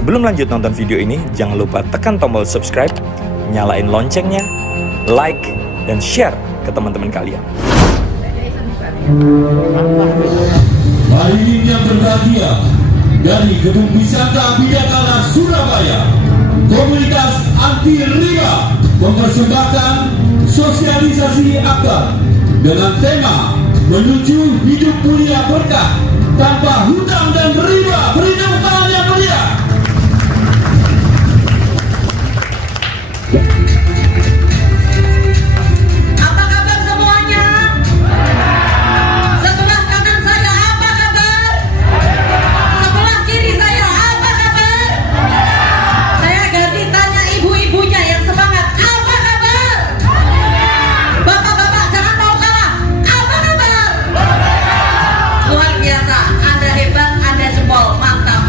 Sebelum lanjut nonton video ini, jangan lupa tekan tombol subscribe, nyalain loncengnya, like, dan share ke teman-teman kalian. Hari ini yang berbahagia dari Gedung Wisata Bidakara Surabaya, komunitas anti riba mempersembahkan sosialisasi akbar dengan tema menuju hidup mulia berkah tanpa hutang dan riba. Beri tepuk tangan yang meriah. Apa kabar semuanya? Sebelah kanan saya apa kabar? Sebelah kiri saya apa kabar? Saya ganti tanya ibu-ibunya yang semangat. Apa kabar? Bapak-bapak jangan mau kalah. Apa kabar? Luar biasa, Anda hebat, Anda jempol, mantap.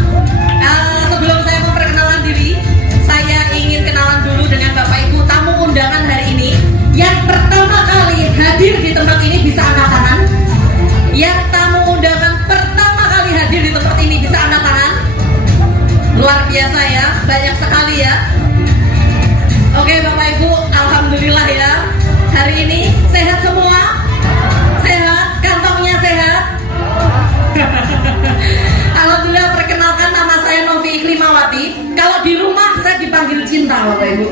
Sebelum saya memperkenalkan diri, saya ingin kenalan dulu dengan Bapak Ibu tamu undangan hari ini. Yang pertama kali hadir di tempat ini bisa angkat tangan. Yang tamu undangan pertama kali hadir di tempat ini bisa angkat tangan. Luar biasa ya, banyak sekali ya. Oke Bapak Ibu, alhamdulillah ya. Hari ini sehat semua? Sehat? Kantongnya sehat? Alhamdulillah, perkenalkan nama saya Novi Iklimawati. Kalau di rumah saya dipanggil Cinta Bapak Ibu.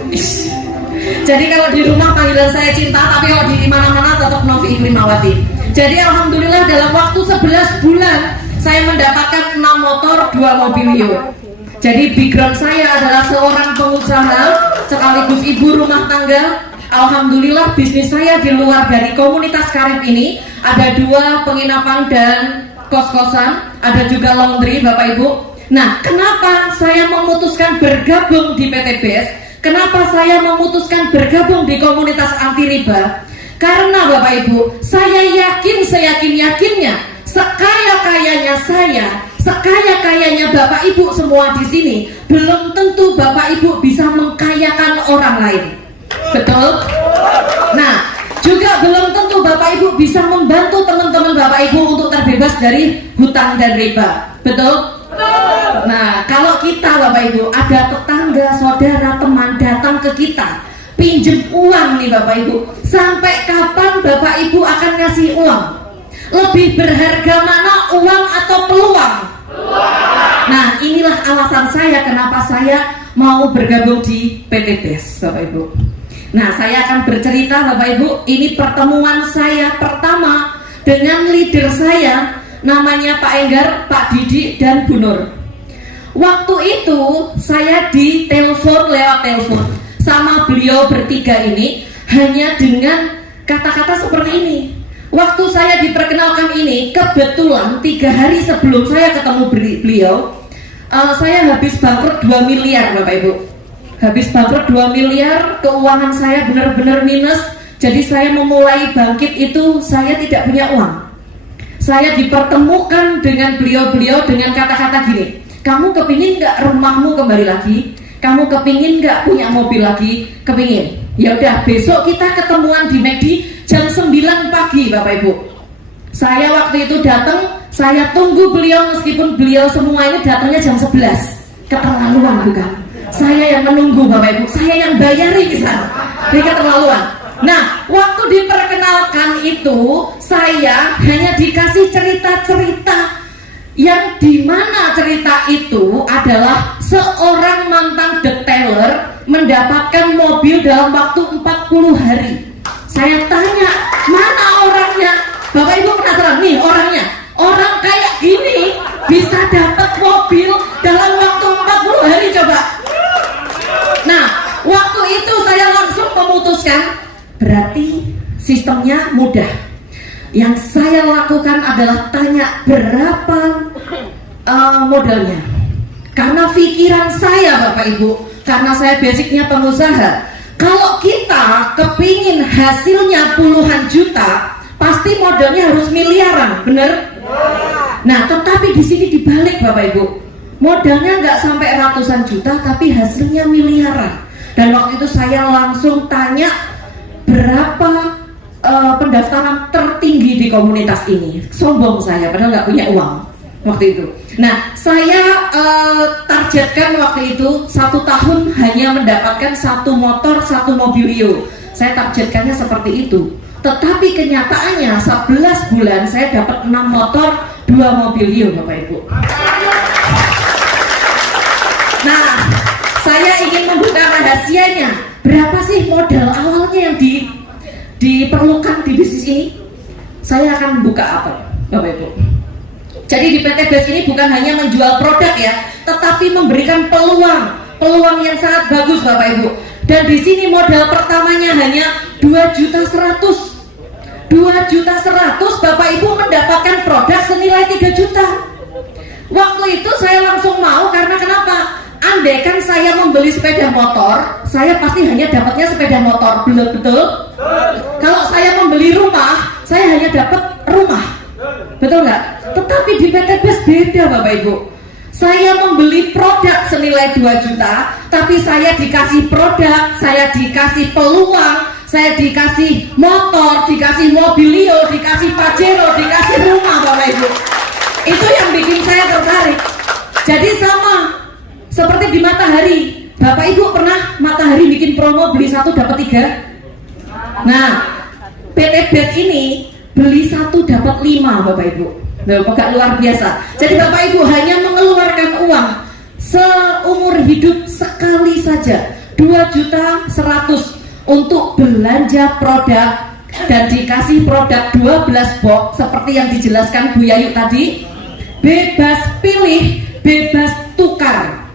Jadi kalau di rumah panggilan saya Cinta, tapi kalau di mana-mana tetap Novi Iklimawati. Jadi alhamdulillah dalam waktu 11 bulan saya mendapatkan 6 motor, 2 mobil Mio. Jadi background saya adalah seorang pengusaha sekaligus ibu rumah tangga. Alhamdulillah bisnis saya di luar dari komunitas karib ini ada 2 penginapan dan kos-kosan, ada juga laundry Bapak Ibu. Nah, kenapa saya memutuskan bergabung di PT BES? Kenapa saya memutuskan bergabung di komunitas anti riba? Karena Bapak Ibu, saya yakin seyakin-yakinnya, sekaya-kayanya saya, sekaya-kayanya Bapak Ibu semua di sini, belum tentu Bapak Ibu bisa mengkayakan orang lain. Betul? Nah, juga belum tentu Bapak Ibu bisa membantu teman-teman Bapak Ibu untuk terbebas dari hutang dan riba. Betul? Nah, kalau kita Bapak Ibu ada tetangga, saudara, teman datang ke kita pinjem uang nih Bapak Ibu, sampai kapan Bapak Ibu akan ngasih uang? Lebih berharga mana, uang atau peluang? Nah, inilah alasan saya kenapa saya mau bergabung di PT BES Bapak Ibu. Nah, saya akan bercerita Bapak Ibu, ini pertemuan saya pertama dengan leader saya, namanya Pak Enggar, Pak Didi, dan Bu Nur. Waktu itu saya ditelepon lewat telepon sama beliau bertiga ini hanya dengan kata-kata seperti ini. Waktu saya diperkenalkan ini, kebetulan 3 hari sebelum saya ketemu beliau, saya habis bangkrut 2 miliar Bapak Ibu. Habis bangkrut 2 miliar, keuangan saya benar-benar minus. Jadi saya memulai bangkit itu saya tidak punya uang. Saya dipertemukan dengan beliau-beliau dengan kata-kata gini, kamu kepingin nggak rumahmu kembali lagi? Kamu kepingin nggak punya mobil lagi? Kepingin? Ya udah, besok kita ketemuan di McD jam 9 pagi Bapak Ibu. Saya waktu itu datang, saya tunggu beliau meskipun beliau semua ini datangnya jam 11. Keterlaluan bukan? Saya yang menunggu Bapak Ibu, saya yang bayari di sana. Ini keterlaluan. Nah, waktu diperkenalkan itu saya hanya dikasih cerita-cerita yang dimana cerita itu adalah seorang mantan detailer mendapatkan mobil dalam waktu 40 hari. Saya tanya, mana orangnya? Bapak Ibu penasaran nih orangnya? Orang kayak gini bisa dapat mobil dalam waktu 40 hari coba. Nah, waktu itu saya langsung memutuskan, berarti sistemnya mudah. Yang saya lakukan adalah tanya berapa modalnya. Karena pikiran saya Bapak Ibu, karena saya basicnya pengusaha, kalau kita kepingin hasilnya puluhan juta, pasti modalnya harus miliaran, bener? Nah, tetapi di sini dibalik Bapak Ibu, modalnya nggak sampai ratusan juta, tapi hasilnya miliaran. Dan waktu itu saya langsung tanya berapa pendaftaran tertinggi di komunitas ini. Sombong saya, padahal nggak punya uang. waktu itu. Nah, saya targetkan waktu itu 1 tahun hanya mendapatkan 1 motor, 1 mobilio. Saya targetkannya seperti itu. Tetapi kenyataannya 11 bulan saya dapat 6 motor, 2 mobilio, Bapak Ibu. Nah, saya ingin membuka rahasianya. Berapa sih modal awalnya yang diperlukan di bisnis ini? Saya akan buka apa, Bapak Ibu? Jadi di PT BES ini bukan hanya menjual produk ya, tetapi memberikan peluang yang sangat bagus, Bapak Ibu. Dan di sini modal pertamanya hanya 2.100.000. 2.100.000 Bapak Ibu mendapatkan produk senilai 3 juta. Waktu itu saya langsung mau, karena kenapa? Andaikan saya membeli sepeda motor, saya pasti hanya dapatnya sepeda motor, betul? Kalau saya membeli rumah, saya hanya dapat rumah, betul nggak? Tetapi di PT BES beda, Bapak Ibu. Saya membeli produk senilai 2 juta, tapi saya dikasih produk, saya dikasih peluang, saya dikasih motor, dikasih mobilio, dikasih pajero, dikasih rumah, Bapak Ibu. Itu yang bikin saya tertarik. Jadi sama seperti di Matahari. Bapak Ibu pernah Matahari bikin promo beli 1 dapat 3? Nah, PT BES ini beli 1 dapat 5, Bapak Ibu. Agak luar biasa. Jadi Bapak Ibu hanya mengeluarkan uang seumur hidup sekali saja 2.100.000 untuk belanja produk, dan dikasih produk 12 box seperti yang dijelaskan Bu Yayu tadi. Bebas pilih, bebas tukar.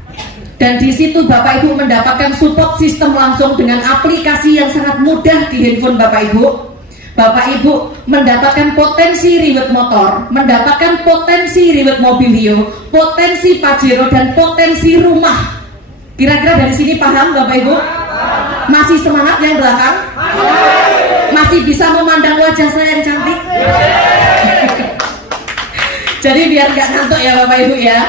Dan di situ Bapak Ibu mendapatkan support sistem langsung dengan aplikasi yang sangat mudah di handphone Bapak Ibu. Bapak Ibu mendapatkan potensi reward motor, mendapatkan potensi reward mobilio, potensi pajero, dan potensi rumah. Kira-kira dari sini paham Bapak Ibu? Masih semangat yang belakang? Masih bisa memandang wajah saya yang cantik? Jadi biar gak ngantuk ya Bapak Ibu ya.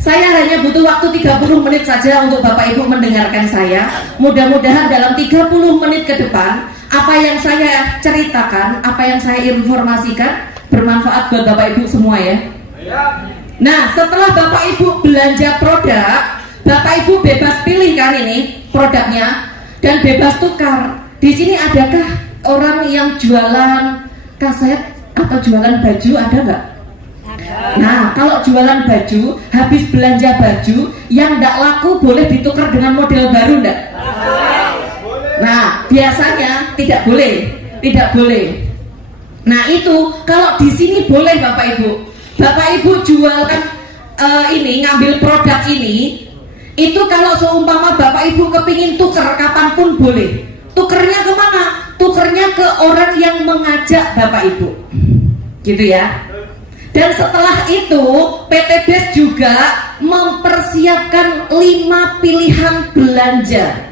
Saya hanya butuh waktu 30 menit saja untuk Bapak Ibu mendengarkan saya. Mudah-mudahan dalam 30 menit ke depan, apa yang saya ceritakan, apa yang saya informasikan bermanfaat buat Bapak Ibu semua ya. Nah, setelah Bapak Ibu belanja produk, Bapak Ibu bebas pilih kan ini produknya, dan bebas tukar. Di sini adakah orang yang jualan kaset atau jualan baju, ada nggak? Nah, kalau jualan baju, habis belanja baju yang tidak laku boleh ditukar dengan model baru enggak? Nah, biasanya tidak boleh, tidak boleh. Nah, itu kalau di sini boleh Bapak Ibu. Bapak Ibu jualkan ini, ngambil produk ini, itu kalau seumpama Bapak Ibu kepingin tuker kapanpun boleh. Tukernya kemana? Tukernya ke orang yang mengajak Bapak Ibu, gitu ya. Dan setelah itu PT BES juga mempersiapkan 5 pilihan belanja.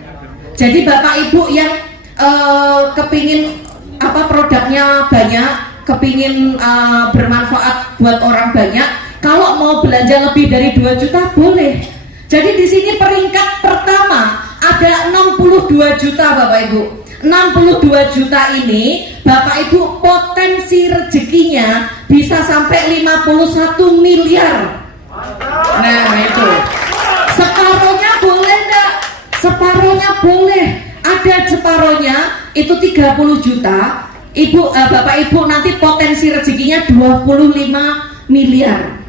Jadi Bapak Ibu yang kepingin produknya banyak, kepingin bermanfaat buat orang banyak, kalau mau belanja lebih dari 2 juta boleh. Jadi di sini peringkat pertama ada 62 juta Bapak Ibu. 62 juta ini Bapak Ibu potensi rezekinya bisa sampai 51 miliar. Nah itu separohnya boleh enggak? Separohnya boleh. Ada separohnya itu 30 juta. Bapak Ibu nanti potensi rezekinya 25 miliar.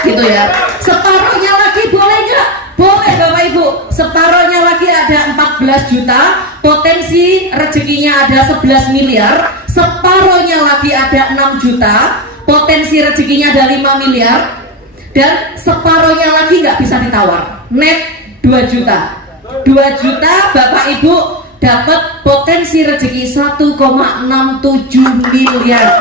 Gitu ya. Separohnya lagi boleh enggak? Boleh Bapak Ibu. Separohnya lagi ada 14 juta, potensi rezekinya ada 11 miliar. Separohnya lagi ada 6 juta, potensi rezekinya ada 5 miliar. Dan separohnya lagi nggak bisa ditawar, net 2 juta. 2 juta Bapak Ibu dapat potensi rezeki 1,67 miliar.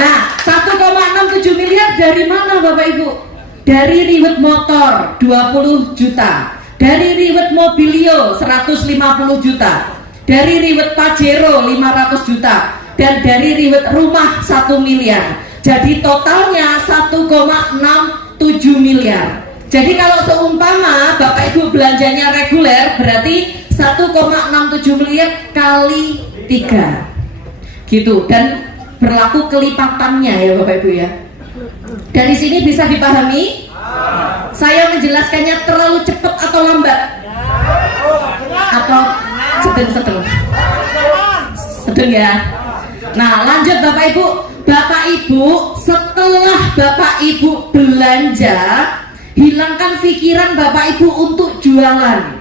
Nah, 1,67 miliar dari mana Bapak Ibu? Dari reward motor 20 juta, dari reward mobilio 150 juta, dari reward pajero 500 juta, dan dari reward rumah 1 miliar. Jadi totalnya 1,67 miliar. Jadi kalau seumpama Bapak Ibu belanjanya reguler, berarti 1,67 miliar kali 3 gitu. Dan berlaku kelipatannya ya Bapak Ibu ya. Dari sini bisa dipahami? Saya menjelaskannya terlalu cepat atau lambat? Atau sedang-sedang? Sedang ya. Nah lanjut Bapak Ibu. Bapak Ibu, setelah Bapak Ibu belanja, hilangkan pikiran Bapak Ibu untuk jualan.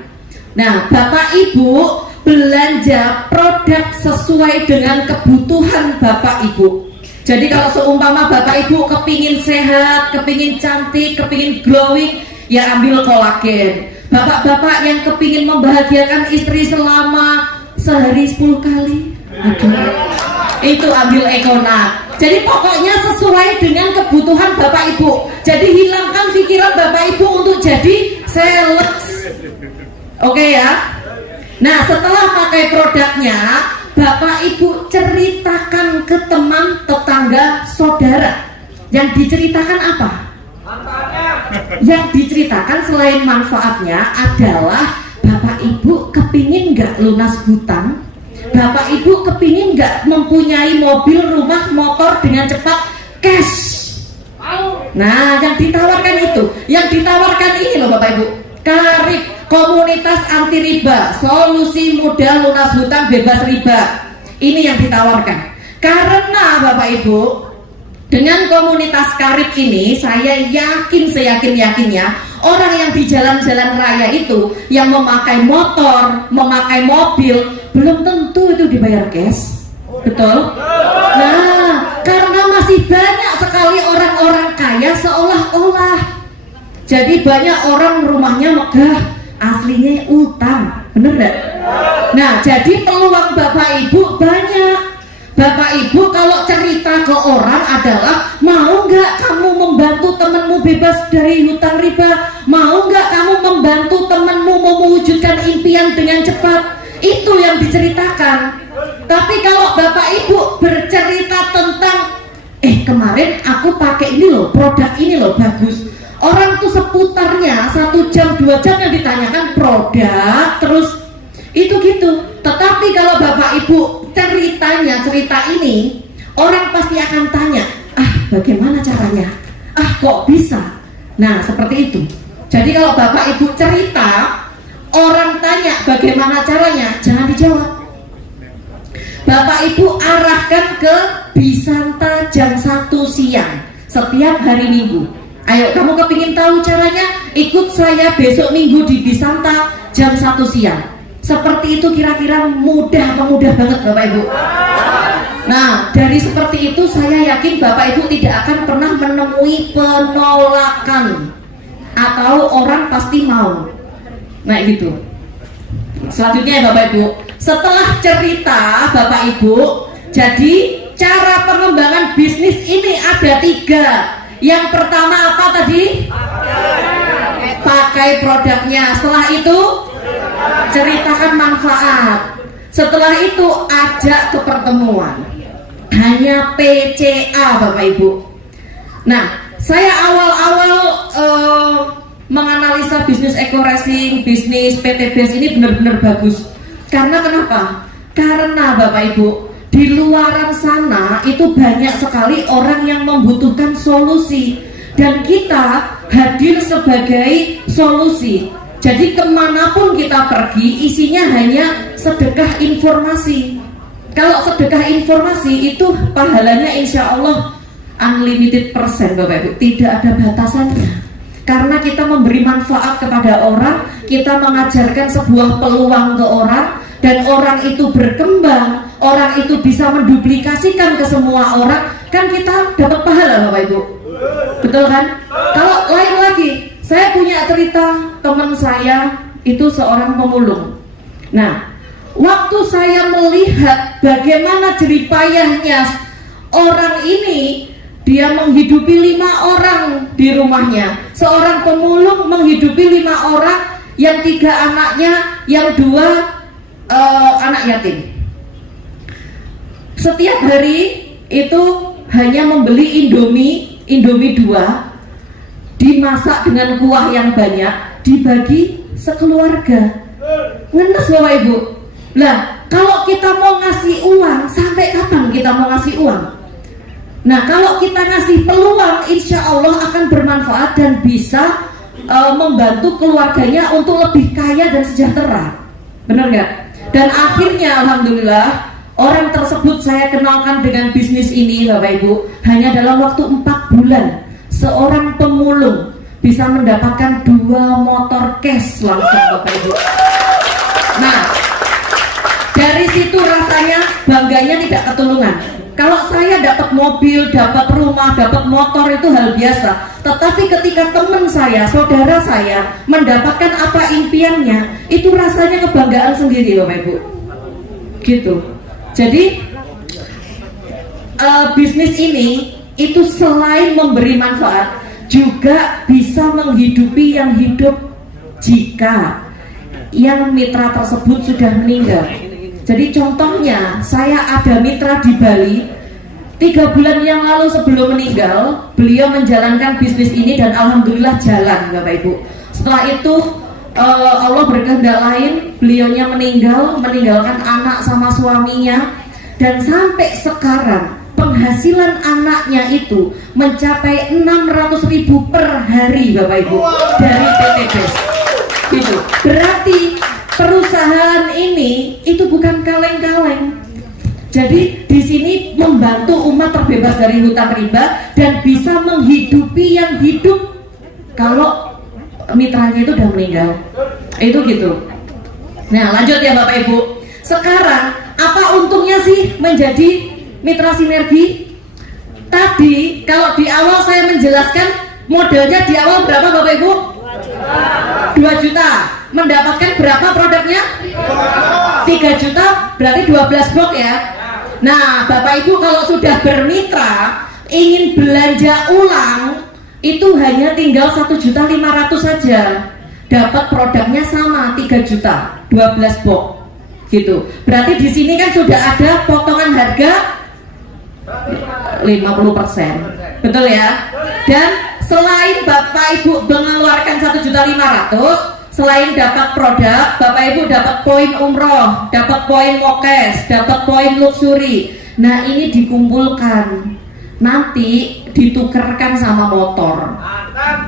Nah Bapak Ibu belanja produk sesuai dengan kebutuhan Bapak Ibu. Jadi kalau seumpama Bapak Ibu kepingin sehat, kepingin cantik, kepingin glowing, ya ambil kolagen. Bapak-bapak yang kepingin membahagiakan istri selama sehari 10 kali, aduh, itu ambil Econa. Jadi pokoknya sesuai dengan kebutuhan Bapak Ibu. Jadi hilangkan pikiran Bapak Ibu untuk jadi sales. Oke ya. Nah setelah pakai produknya, Bapak Ibu ceritakan ke teman, tetangga, saudara. Yang diceritakan apa? Yang diceritakan selain manfaatnya adalah Bapak Ibu kepingin nggak lunas hutang? Bapak Ibu kepingin nggak mempunyai mobil, rumah, motor dengan cepat cash? Nah yang ditawarkan itu, yang ditawarkan ini loh Bapak Ibu, Karib, komunitas anti riba, solusi mudah lunas hutang bebas riba. Ini yang ditawarkan. Karena Bapak Ibu, dengan komunitas Karib ini, saya yakin seyakin-yakinnya orang yang di jalan-jalan raya itu yang memakai motor, memakai mobil, belum tentu itu dibayar cash. Betul? Nah, karena masih banyak sekali orang-orang kaya seolah-olah. Jadi banyak orang rumahnya megah, aslinya utang. Bener gak? Nah, jadi peluang Bapak Ibu banyak. Bapak Ibu kalau cerita ke orang adalah, mau nggak kamu membantu temanmu bebas dari hutang riba? Mau nggak kamu membantu temanmu mewujudkan impian dengan cepat? Itu yang diceritakan. Tapi kalau Bapak Ibu bercerita tentang, kemarin aku pakai ini loh, produk ini loh bagus. Orang tuh seputarnya 1 jam 2 jam yang ditanyakan produk terus itu gitu. Tetapi kalau Bapak Ibu cerita ini, orang pasti akan tanya, bagaimana caranya? Kok bisa? Nah seperti itu. Jadi kalau Bapak Ibu cerita, orang tanya bagaimana caranya, jangan dijawab. Bapak Ibu arahkan ke Bisanta jam 1 siang setiap hari Minggu. Ayo kamu kepingin tahu caranya, ikut saya besok Minggu di Bisanta jam 1 siang. Seperti itu kira-kira mudah atau mudah banget Bapak Ibu? Nah dari seperti itu saya yakin Bapak Ibu tidak akan pernah menemui penolakan atau orang pasti mau. Nah gitu. Selanjutnya ya Bapak Ibu, setelah cerita Bapak Ibu, jadi cara pengembangan bisnis ini ada 3. Yang pertama apa tadi? Pakai produknya. Setelah itu ceritakan manfaat. Setelah itu ajak ke pertemuan. Hanya PCA Bapak Ibu. Nah saya awal-awal menganalisa bisnis Eco Racing, bisnis PTBS ini benar-benar bagus. Karena kenapa? Karena Bapak Ibu, di luaran sana itu banyak sekali orang yang membutuhkan solusi, dan kita hadir sebagai solusi. Jadi kemanapun kita pergi, isinya hanya sedekah informasi. Kalau sedekah informasi itu pahalanya insya Allah unlimited persen Bapak Ibu, tidak ada batasannya. Karena kita memberi manfaat kepada orang, kita mengajarkan sebuah peluang ke orang, dan orang itu berkembang, orang itu bisa menduplikasikan ke semua orang, kan kita dapat pahala Bapak Ibu. Betul kan? Kalau lain lagi, saya punya cerita teman saya itu seorang pemulung. Nah, waktu saya melihat bagaimana jeripayahnya orang ini, dia menghidupi 5 orang di rumahnya. Seorang pemulung menghidupi 5 orang, yang 3 anaknya, yang 2 anak yatim. Setiap hari itu hanya membeli Indomie 2, dimasak dengan kuah yang banyak, dibagi sekeluarga. Ngenes Bapak Ibu. Nah, kalau kita mau ngasih uang, sampai kapan kita mau ngasih uang? Nah, kalau kita ngasih peluang, insya Allah akan bermanfaat dan bisa membantu keluarganya untuk lebih kaya dan sejahtera. Benar nggak? Dan akhirnya alhamdulillah orang tersebut saya kenalkan dengan bisnis ini, Bapak Ibu. Hanya dalam waktu 4 bulan seorang pemulung bisa mendapatkan 2 motor cash langsung, Bapak Ibu. Nah, dari situ rasanya bangganya tidak ketulungan. Kalau saya dapat mobil, dapat rumah, dapat motor itu hal biasa. Tetapi ketika teman saya, saudara saya mendapatkan apa impiannya, itu rasanya kebanggaan sendiri, Bapak Ibu. Gitu. Jadi bisnis ini itu selain memberi manfaat, juga bisa menghidupi yang hidup jika yang mitra tersebut sudah meninggal. Jadi contohnya, saya ada mitra di Bali 3 bulan yang lalu sebelum meninggal, beliau menjalankan bisnis ini dan alhamdulillah jalan, Bapak Ibu. Setelah itu Allah berkehendak lain, beliaunya meninggalkan anak sama suaminya, dan sampai sekarang penghasilan anaknya itu mencapai 600.000 per hari, Bapak Ibu, dari PT BES. Gitu. Berarti perusahaan ini itu bukan kaleng-kaleng. Jadi di sini membantu umat terbebas dari hutang riba dan bisa menghidupi yang hidup kalau mitranya itu udah meninggal. Itu gitu. Nah, lanjut ya Bapak Ibu. Sekarang apa untungnya sih menjadi mitra sinergi? Tadi kalau di awal saya menjelaskan modalnya di awal berapa Bapak Ibu? 2 juta. Mendapatkan berapa produknya? 3 juta, berarti 12 box ya. Nah, Bapak Ibu kalau sudah bermitra ingin belanja ulang, itu hanya tinggal 1.500.000 saja. Dapat produknya sama 3 juta, 12 box. Gitu. Berarti di sini kan sudah ada potongan harga 50%. Betul ya? Dan selain Bapak Ibu mengeluarkan 1.500.000, selain dapat produk, Bapak Ibu dapat poin umroh, dapat poin mokes, dapat poin luxury. Nah, ini dikumpulkan, nanti ditukerkan sama motor,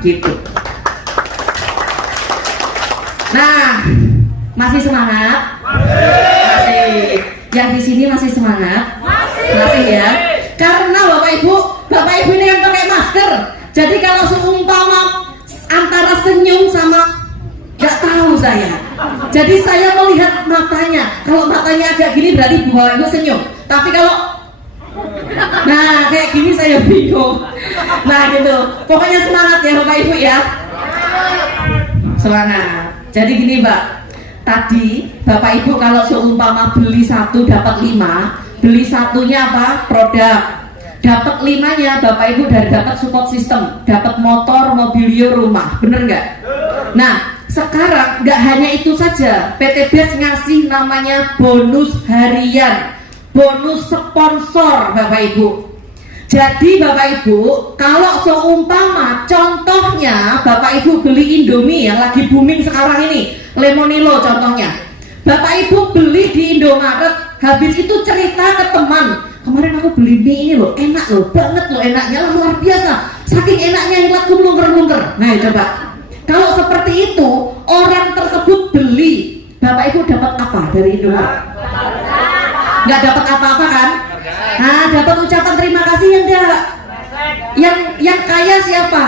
gitu. Nah, masih semangat? Masih. Yang di sini masih semangat? Masih ya. Karena Bapak Ibu ini kan pakai masker. Jadi kalau seumpama antara senyum sama nggak tahu saya. Jadi saya melihat matanya. Kalau matanya agak gini berarti Bapak Ibu senyum. Tapi kalau nah kayak gini saya bingung. Nah gitu. Pokoknya semangat ya Bapak Ibu ya. Semangat. Jadi gini Mbak. Tadi Bapak Ibu kalau seumpama beli 1 dapat 5, beli satunya apa? Produk. Dapat 5-nya Bapak Ibu dari dapat support system, dapat motor, mobilio, rumah. Bener nggak? Nah, sekarang nggak hanya itu saja, PT BES ngasih namanya bonus harian, bonus sponsor Bapak Ibu. Jadi Bapak Ibu, kalau seumpama contohnya Bapak Ibu beli Indomie yang lagi booming sekarang ini, Lemonilo contohnya, Bapak Ibu beli di Indomaret, habis itu cerita ke teman, kemarin aku beli mie ini loh, enak loh, banget loh enaknya lah, luar biasa, saking enaknya helat kelungker-kelungker. Nah coba, kalau seperti itu orang tersebut beli, Bapak Ibu dapat apa dari Indomaret? Nggak dapat apa-apa kan? Nah, dapat ucapan terima kasih yang enggak? Yang kaya siapa?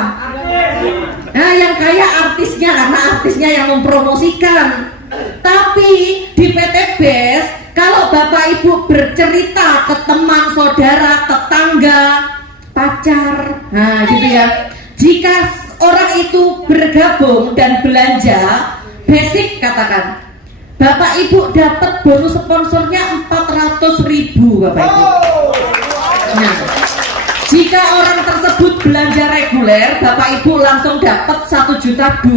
Nah, yang kaya artisnya, karena artisnya yang mempromosikan. Tapi di PT BES, kalau Bapak Ibu bercerita ke teman, saudara, tetangga, pacar, nah gitu ya. Jika orang itu bergabung dan belanja, basic katakan, Bapak Ibu dapat bonus sponsornya 400.000 Bapak Ibu. Nah, jika orang tersebut belanja reguler, Bapak Ibu langsung dapat 1.200.000.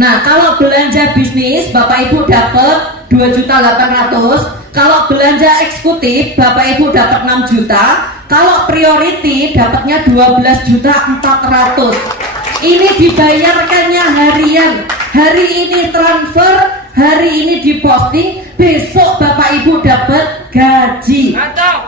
Nah, kalau belanja bisnis, Bapak Ibu dapat 2.800.000. Kalau belanja eksekutif, Bapak Ibu dapat 6 juta. Kalau priority dapatnya 12.400.000. Ini dibayarkannya harian. Hari ini transfer, hari ini diposting, besok Bapak Ibu dapat gaji.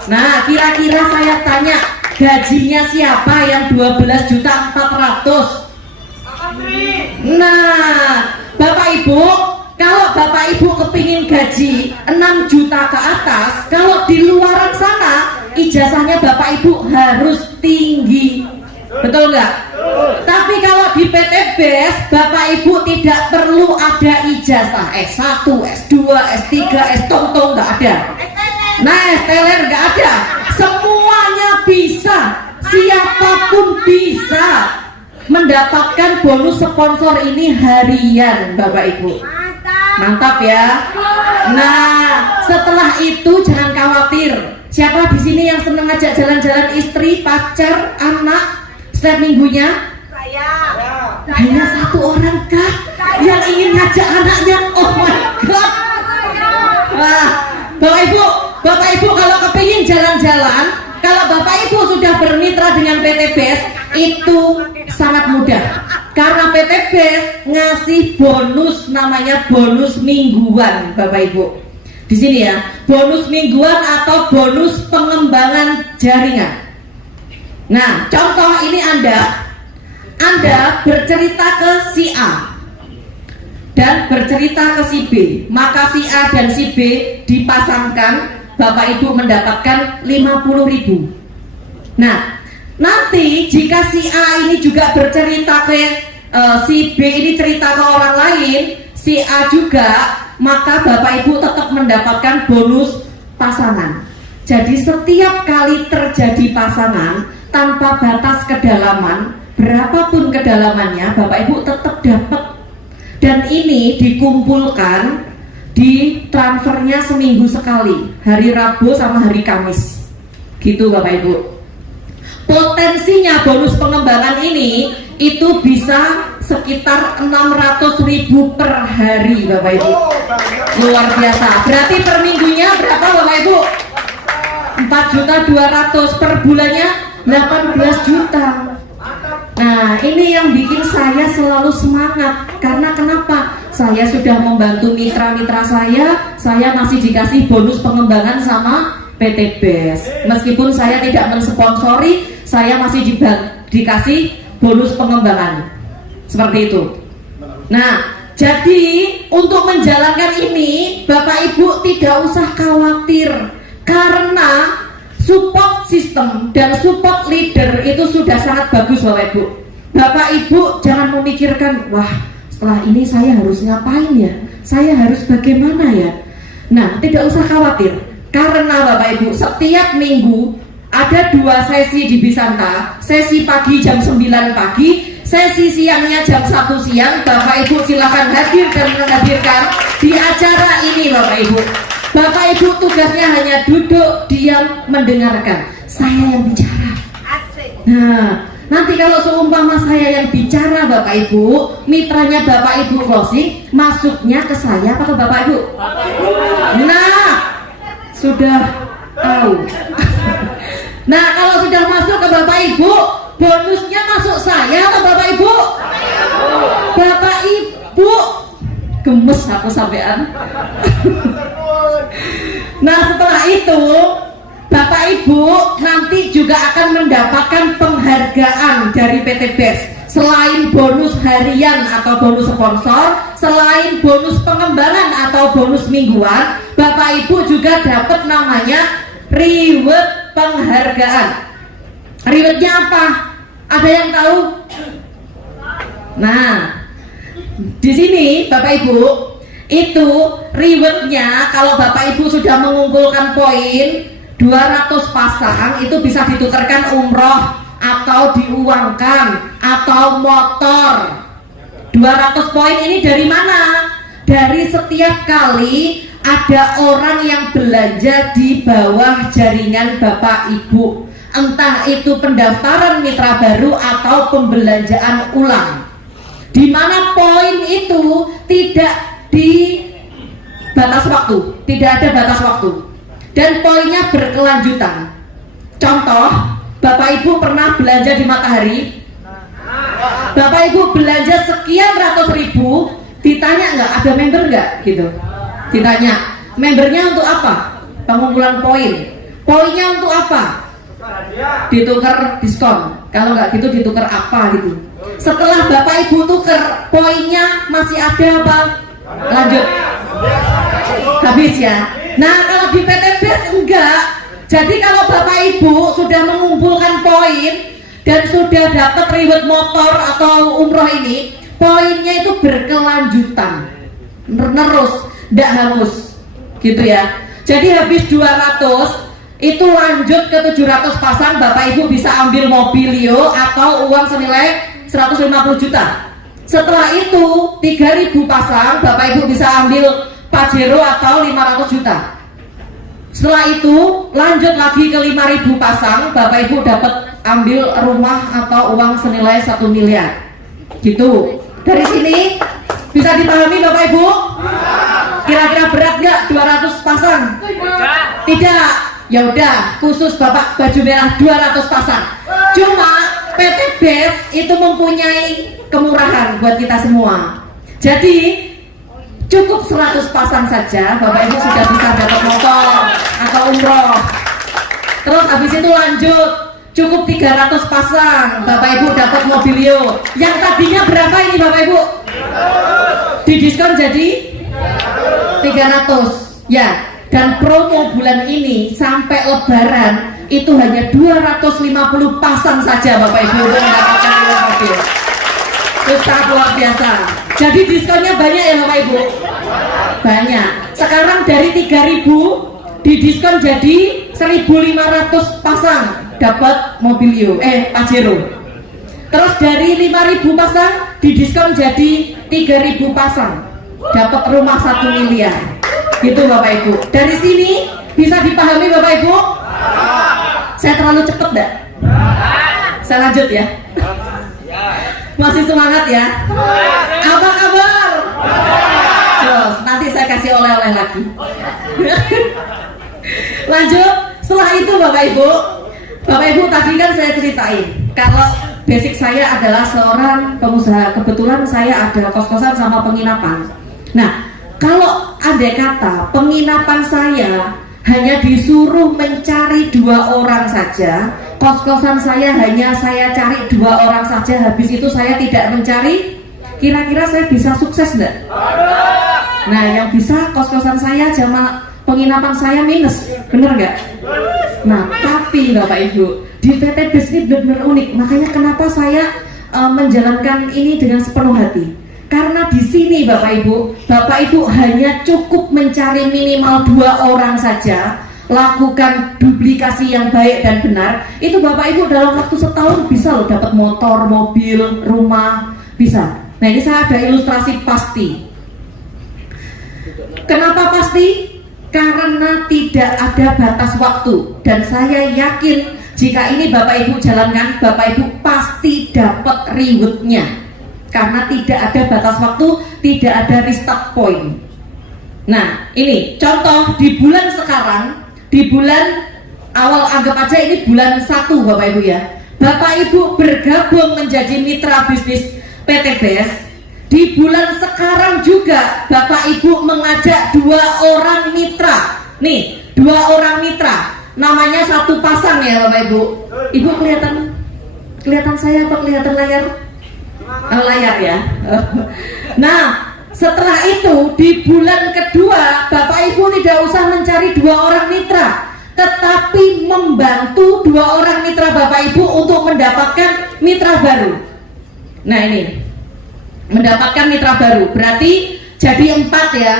Nah, kira-kira kira-kira saya tanya gajinya siapa yang 12.400.000? Nah, Bapak Ibu, kalau Bapak Ibu kepingin gaji 6 juta ke atas, kalau di luaran sana ijazahnya Bapak Ibu harus tinggi, betul nggak? Tapi kalau di PT BES Bapak Ibu tidak perlu ada ijazah S1, S2, S3, S-tong-tong, nggak ada. Nah, STLR nggak ada, semuanya bisa, siapapun bisa mendapatkan bonus sponsor ini harian, Bapak Ibu. Mantap ya. Nah, setelah itu jangan khawatir. Siapa di sini yang seneng ngajak jalan-jalan istri, pacar, anak setiap minggunya? Saya. Hanya satu orang kah yang ingin ngajak anaknya? Oh my god. Wah, Bapak Ibu kalau kepingin jalan-jalan, kalau Bapak Ibu sudah bermitra dengan PT BES, itu sangat mudah. Karena PT BES ngasih bonus, namanya bonus mingguan, Bapak Ibu. Di sini ya, bonus mingguan atau bonus pengembangan jaringan. Nah, contoh ini Anda bercerita ke si A dan bercerita ke si B, maka si A dan si B dipasangkan, Bapak Ibu mendapatkan 50.000. Nah, nanti jika si A ini juga bercerita ke si B ini cerita ke orang lain, si A juga, maka Bapak Ibu tetap mendapatkan bonus pasangan. Jadi setiap kali terjadi pasangan tanpa batas kedalaman, berapapun kedalamannya, Bapak Ibu tetap dapat. Dan ini dikumpulkan, di transfernya seminggu sekali, hari Rabu sama hari Kamis, gitu Bapak Ibu. Potensinya bonus pengembangan ini itu bisa sekitar 600.000 per hari, Bapak Ibu. Luar biasa. Berarti per minggunya berapa, Bapak Ibu? 4.200.000, per bulannya 18 juta. Nah, ini yang bikin saya selalu semangat. Karena kenapa? Saya sudah membantu mitra-mitra saya masih dikasih bonus pengembangan sama PT BES. Meskipun saya tidak mensponsori, saya masih dikasih bonus pengembangan. Seperti itu. Nah, jadi untuk menjalankan ini, Bapak Ibu tidak usah khawatir. Karena support system dan support leader itu sudah sangat bagus, Bapak Ibu. Bapak Ibu jangan memikirkan, wah setelah ini saya harus ngapain ya, saya harus bagaimana ya. Nah, tidak usah khawatir. Karena Bapak Ibu setiap minggu ada 2 sesi di Bisanta. Sesi pagi jam 9 pagi, sesi siangnya jam 1 siang. Bapak Ibu silakan hadir dan menghadirkan di acara ini, Bapak Ibu. Bapak Ibu tugasnya hanya duduk, diam, mendengarkan. Saya yang bicara. Nah, nanti kalau seumpama saya yang bicara, Bapak Ibu, mitranya Bapak Ibu closing, masuknya ke saya apa ke Bapak Ibu? Nah, sudah tahu. Nah, kalau sudah masuk ke Bapak Ibu, bonusnya masuk saya atau Bapak Ibu? Bapak Ibu, gemes aku sampean. Nah, setelah itu Bapak Ibu nanti juga akan mendapatkan penghargaan dari PT BES. Selain bonus harian atau bonus sponsor, selain bonus pengembangan atau bonus mingguan, Bapak Ibu juga dapat namanya reward penghargaan. Rewardnya apa? Ada yang tahu? Nah, di sini Bapak Ibu, itu rewardnya kalau Bapak Ibu sudah mengumpulkan poin 200 pasang, itu bisa ditukarkan umroh atau diuangkan atau motor. 200 poin ini dari mana? Dari setiap kali ada orang yang belanja di bawah jaringan Bapak Ibu, entah itu pendaftaran mitra baru atau pembelanjaan ulang, di mana poin itu tidak di batas waktu, tidak ada batas waktu, dan poinnya berkelanjutan. Contoh, Bapak Ibu pernah belanja di Matahari, Bapak Ibu belanja sekian ratus ribu, ditanya nggak ada member nggak gitu, ditanya membernya untuk apa? Pengumpulan poin. Poinnya untuk apa? Ditukar diskon. Kalau nggak gitu ditukar apa gitu. Setelah Bapak Ibu tuker, poinnya masih ada apa? Lanjut. Habis ya. Nah, kalau di PT BES enggak. Jadi kalau Bapak Ibu sudah mengumpulkan poin dan sudah dapat reward motor atau umroh ini, poinnya itu berkelanjutan. Terus, enggak hangus. Gitu ya. Jadi habis 200 itu lanjut ke 700 pasang, Bapak Ibu bisa ambil mobilio atau uang senilai 150 juta. Setelah itu 3.000 pasang, Bapak Ibu bisa ambil Pajero atau 500 juta. Setelah itu lanjut lagi ke 5.000 pasang, Bapak Ibu dapat ambil rumah atau uang senilai 1 miliar. Gitu. Dari sini bisa dipahami Bapak Ibu? Kira-kira berat nggak 200 pasang? Tidak. Ya udah, khusus Bapak baju merah 200 pasang. Cuma PT BES itu mempunyai kemurahan buat kita semua. Jadi cukup 100 pasang saja Bapak Ibu sudah bisa dapat motor atau umroh. Terus habis itu lanjut, cukup 300 pasang Bapak Ibu dapat mobilio. Yang tadinya berapa ini Bapak Ibu? Didiskon jadi 300 ya. Dan promo bulan ini sampai Lebaran itu hanya 250 pasang saja Bapak Ibu untuk mendapatkan mobil. Itu sangat luar biasa. Jadi diskonnya banyak ya Bapak Ibu? Banyak. Sekarang dari 3.000 didiskon jadi 1.500 pasang dapat mobilio, Pajero. Terus dari 5.000 pasang didiskon jadi 3.000 pasang dapat rumah 1 miliar. Gitu Bapak Ibu. Dari sini bisa dipahami Bapak Ibu? Saya terlalu cepat enggak? Saya lanjut ya. Masih semangat ya? Apa kabar? Terus nanti saya kasih oleh-oleh lagi. Lanjut. Setelah itu Bapak Ibu tadi kan saya ceritain kalau basic saya adalah seorang pengusaha. Kebetulan saya ada kos-kosan sama penginapan. Nah, kalau andai kata penginapan saya hanya disuruh mencari 2 orang saja, kos-kosan saya hanya saya cari 2 orang saja, habis itu saya tidak mencari, kira-kira saya bisa sukses enggak? Nah, yang bisa kos-kosan saya sama penginapan saya minus, bener nggak? Nah, tapi Bapak Ibu, di PT BES ini benar-benar unik, makanya kenapa saya menjalankan ini dengan sepenuh hati. Karena di sini Bapak Ibu hanya cukup mencari minimal 2 orang saja, lakukan duplikasi yang baik dan benar, itu Bapak Ibu dalam waktu setahun bisa loh dapat motor, mobil, rumah, bisa. Nah, ini saya ada ilustrasi pasti. Kenapa pasti? Karena tidak ada batas waktu, dan saya yakin jika ini Bapak Ibu jalankan, Bapak Ibu pasti dapat rewardnya. Karena tidak ada batas waktu, tidak ada restart point. Nah, ini contoh di bulan sekarang, di bulan awal, anggap aja ini bulan 1 Bapak Ibu ya. Bapak Ibu bergabung menjadi mitra bisnis PT BES. Di bulan sekarang juga Bapak Ibu mengajak 2 orang mitra. Nih, 2 orang mitra. Namanya 1 pasang ya Bapak Ibu. Ibu kelihatan saya apa kelihatan layar? Layar ya. Nah, setelah itu di bulan kedua Bapak Ibu tidak usah mencari 2 orang mitra, tetapi membantu 2 orang mitra Bapak Ibu untuk mendapatkan mitra baru. Nah, ini mendapatkan mitra baru berarti jadi 4 ya.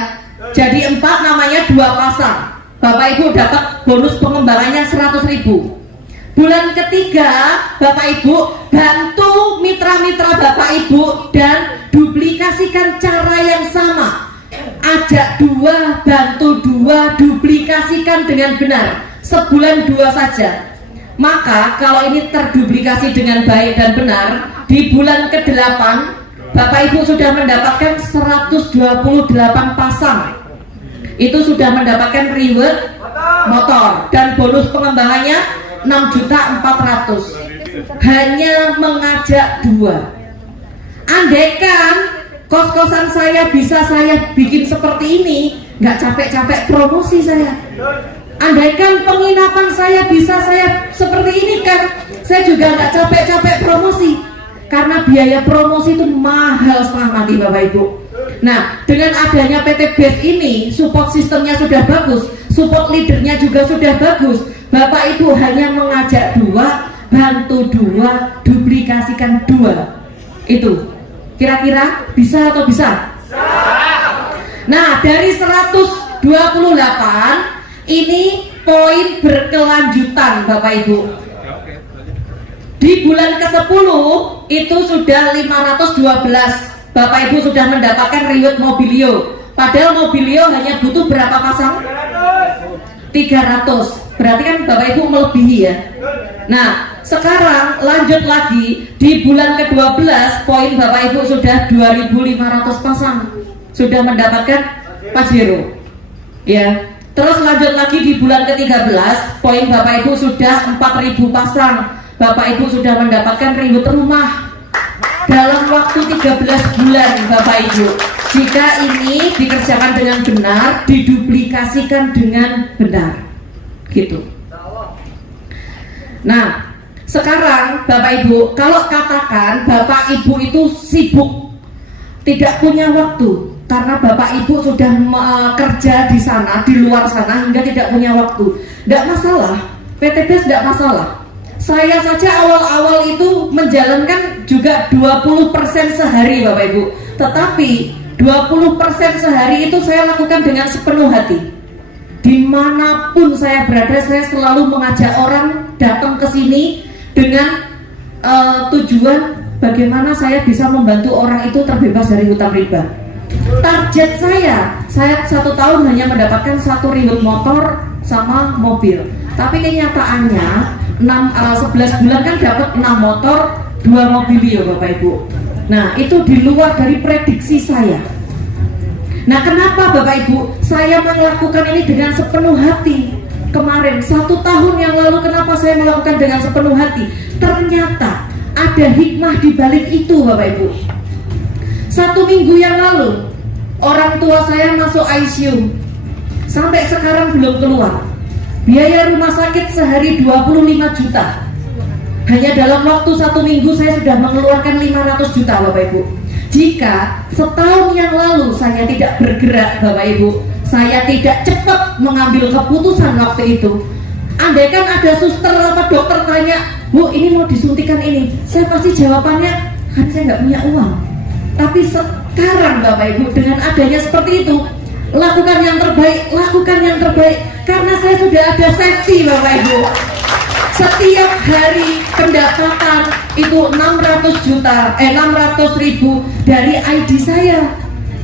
Jadi 4 namanya 2 pasang. Bapak Ibu dapat bonus pengembangannya 100.000. Bulan ketiga Bapak Ibu bantu mitra-mitra Bapak Ibu dan duplikasikan cara yang sama. Ajak 2, bantu 2, duplikasikan dengan benar. Sebulan 2 saja. Maka kalau ini terduplikasi dengan baik dan benar, di bulan ke-8 Bapak Ibu sudah mendapatkan 128 pasang. Itu sudah mendapatkan reward motor dan bonus pengembangannya 6.400.000. Hanya mengajak 2. Andaikan kos-kosan saya bisa saya bikin seperti ini, nggak capek-capek promosi saya. Andaikan penginapan saya bisa saya seperti ini kan, saya juga nggak capek-capek promosi, karena biaya promosi itu mahal setengah mati Bapak Ibu. Nah, dengan adanya PT BES ini, support sistemnya sudah bagus, support leadernya juga sudah bagus. Bapak Ibu hanya mengajak 2, bantu 2, duplikasikan 2. Itu kira-kira bisa atau bisa? Nah, dari 128 ini poin berkelanjutan Bapak Ibu. Di bulan ke-10 itu sudah 512. Bapak Ibu sudah mendapatkan reward mobilio. Padahal mobilio hanya butuh berapa pasang? 300. Berarti kan Bapak Ibu melebihi ya. Nah, sekarang lanjut lagi di bulan ke-12, poin Bapak Ibu sudah 2.500 pasang. Sudah mendapatkan Pajero. Ya. Terus lanjut lagi di bulan ke-13, poin Bapak Ibu sudah 4.000 pasang. Bapak Ibu sudah mendapatkan reward rumah dalam waktu 13 bulan Bapak Ibu. Jika ini dikerjakan dengan benar, diduplikasikan dengan benar, gitu. Nah, sekarang Bapak Ibu, kalau katakan Bapak Ibu itu sibuk, tidak punya waktu, karena Bapak Ibu sudah kerja di sana, di luar sana, hingga tidak punya waktu. Tidak masalah, PT BES tidak masalah. Saya saja awal-awal itu menjalankan juga 20% sehari Bapak Ibu. Tetapi 20% sehari itu saya lakukan dengan sepenuh hati. Dimanapun saya berada, saya selalu mengajak orang datang ke sini dengan tujuan bagaimana saya bisa membantu orang itu terbebas dari hutang riba. Target saya 1 tahun hanya mendapatkan 1 reward motor sama mobil. Tapi kenyataannya 11 bulan kan dapat 6 motor, 2 mobilio Bapak Ibu. Nah, itu di luar dari prediksi saya. Nah, kenapa Bapak Ibu saya melakukan ini dengan sepenuh hati? Kemarin 1 tahun yang lalu kenapa saya melakukan dengan sepenuh hati? Ternyata ada hikmah di balik itu Bapak Ibu. 1 minggu yang lalu orang tua saya masuk ICU, sampai sekarang belum keluar. Biaya rumah sakit sehari 25 juta. Hanya dalam waktu 1 minggu saya sudah mengeluarkan 500 juta Bapak Ibu. Jika setahun yang lalu saya tidak bergerak Bapak Ibu, saya tidak cepat mengambil keputusan waktu itu, andaikan ada suster atau dokter tanya, Bu ini mau disuntikan ini, saya pasti jawabannya, kan saya nggak punya uang. Tapi sekarang Bapak Ibu dengan adanya seperti itu, lakukan yang terbaik, lakukan yang terbaik, karena saya sudah ada safety Bapak Ibu. Setiap hari pendapatan itu 600 ribu dari ID saya.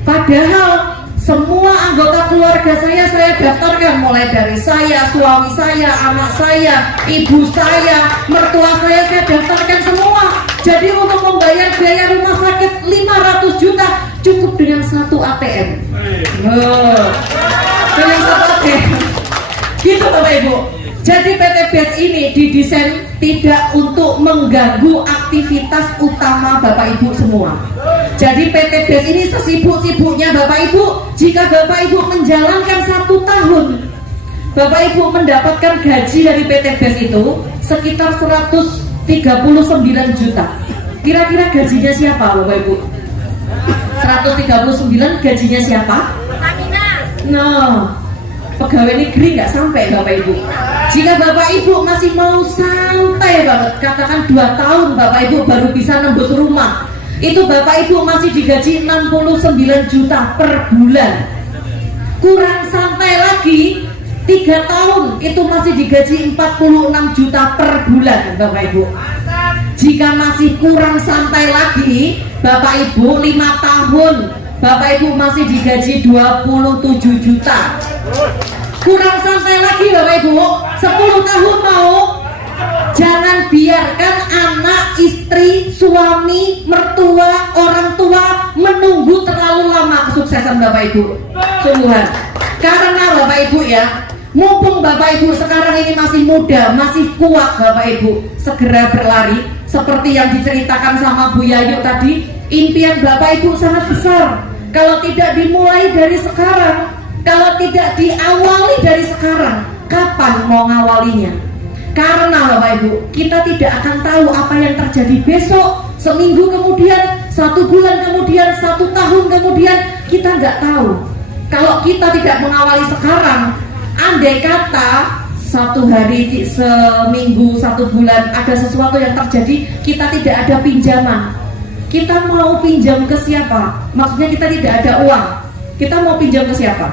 Padahal semua anggota keluarga saya daftarkan, mulai dari saya, suami saya, anak saya, ibu saya, mertua saya daftarkan semua. Jadi untuk membayar biaya rumah sakit 500 juta cukup dengan 1 ATM. Dengan 1 ATM. Gitu Bapak Ibu. Jadi PT BES ini didesain tidak untuk mengganggu aktivitas utama Bapak Ibu semua. Jadi PT BES ini sesibuk-sibuknya Bapak Ibu, jika Bapak Ibu menjalankan 1 tahun, Bapak Ibu mendapatkan gaji dari PT BES itu sekitar 139 juta. Kira-kira gajinya siapa Bapak Ibu? 139 gajinya siapa? Nah, pegawai negeri nggak sampai Bapak Ibu. Jika Bapak Ibu masih mau santai banget, katakan 2 tahun Bapak Ibu baru bisa nembus rumah, itu Bapak Ibu masih digaji 69 juta per bulan. Kurang santai lagi 3 tahun itu masih digaji 46 juta per bulan Bapak Ibu. Jika masih kurang santai lagi Bapak Ibu 5 tahun Bapak Ibu masih digaji 27 juta. Kurang santai lagi Bapak Ibu 10 tahun mau. Jangan biarkan anak, istri, suami, mertua, orang tua menunggu terlalu lama kesuksesan Bapak Ibu. Sungguhan. Karena Bapak Ibu ya, mumpung Bapak Ibu sekarang ini masih muda, masih kuat Bapak Ibu, segera berlari. Seperti yang diceritakan sama Bu Yayu tadi, impian Bapak Ibu sangat besar. Kalau tidak dimulai dari sekarang, kalau tidak diawali dari sekarang, kapan kapan mau ngawalinya. Karena Bapak Ibu, kita tidak akan tahu apa yang terjadi besok, seminggu kemudian, 1 bulan kemudian, 1 tahun kemudian, kita nggak tahu. Kalau kita tidak mengawali sekarang, andai kata 1 hari, seminggu, 1 bulan ada sesuatu yang terjadi, kita tidak ada pinjaman. Kita mau pinjam ke siapa? Maksudnya kita tidak ada uang. Kita mau pinjam ke siapa?